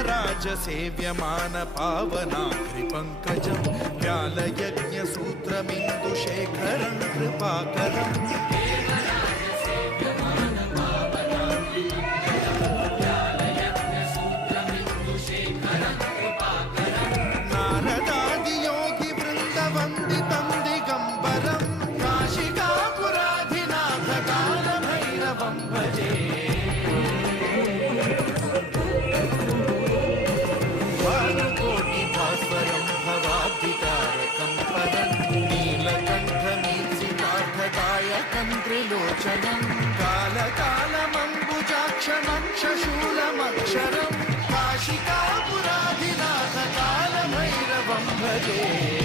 देवराज सेव्यमान पावनाग्रिपङ्कजं व्यालयज्ञसूत्रमिन्दुशेखरं कृपाकरम् नारदादियोगिवृन्दवन्दितं दिगम्बरं काशिकापुराधिनाथकालभैरवं भजे भानुकोटिभास्वरं भवाब्धितारकं परं नीलकण्ठमीप्सितार्थदायकं त्रिलोचनं कालकालमम्बुजाक्षमक्षशूलमक्षरं काशिकापुराधिनाथकालभैरवं भजे